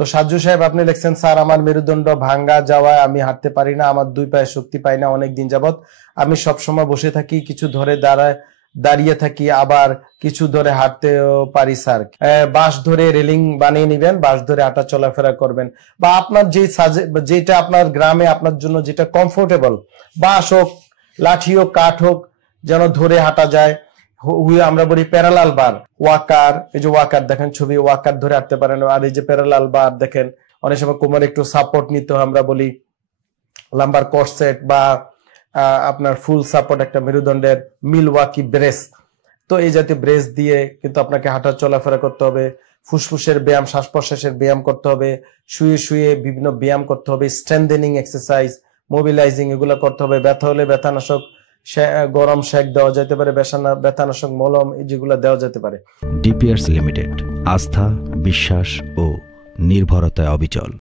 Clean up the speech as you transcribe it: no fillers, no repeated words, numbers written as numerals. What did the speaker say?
তো সাজ্জু সাহেব আপনি লিখছেন, স্যার আমার মেরুদণ্ড ভাঙ্গা যাওয়ায় আমি হাঁটতে পারি না, আমার দুই পায়ে শক্তি পাই না অনেক দিন যাবত। আমি সব সময় বসে থাকি, কিছু ধরে দাঁড়িয়ে থাকি, আবার কিছু ধরে হাঁটতেও পারি স্যার। বাঁশ ধরে রেলিং বানিয়ে নিবেন, বাঁশ ধরে হাঁটা চলাফেরা করবেন, বা আপনার যেটা আপনার গ্রামে আপনার জন্য যেটা কমফোর্টেবল, বাঁশ হোক, লাঠি হোক, কাঠ হোক, যেন ধরে হাঁটা যায়। আমরা বলি প্যারালাল বার, ওয়াকার, এই যে ওয়াকার দেখেন ছবি, ওয়াকার ধরে হাঁটতে পারেন। আর এই যে প্যারালাল বার দেখেন, অনেক সময় কোমরে একটু সাপোর্ট নিতে হয়, আমরা বলি লাম্বার কর্সেট, বা আপনার ফুল সাপোর্ট একটা মেরুদণ্ডের মিলওয়াকি ব্রেস। তো এই জাতীয় ব্রেস দিয়ে কিন্তু আপনাকে হাঁটা চলাফেরা করতে হবে, ফুসফুসের ব্যায়াম, শ্বাস প্রশ্বাসের ব্যায়াম করতে হবে, শুয়ে শুয়ে বিভিন্ন ব্যায়াম করতে হবে, স্ট্রেংথেনিং এক্সারসাইজ, মোবিলাইজিং, এগুলো করতে হবে। ব্যথা হলে ব্যথানাশক, গরম শেক দেওয়া যেতে পারে, ব্যথানাশক মলম যেগুলো দেওয়া যেতে পারে। ডিপিআরস লিমিটেড, আস্থা, বিশ্বাস ও নির্ভরতায় অবিচল।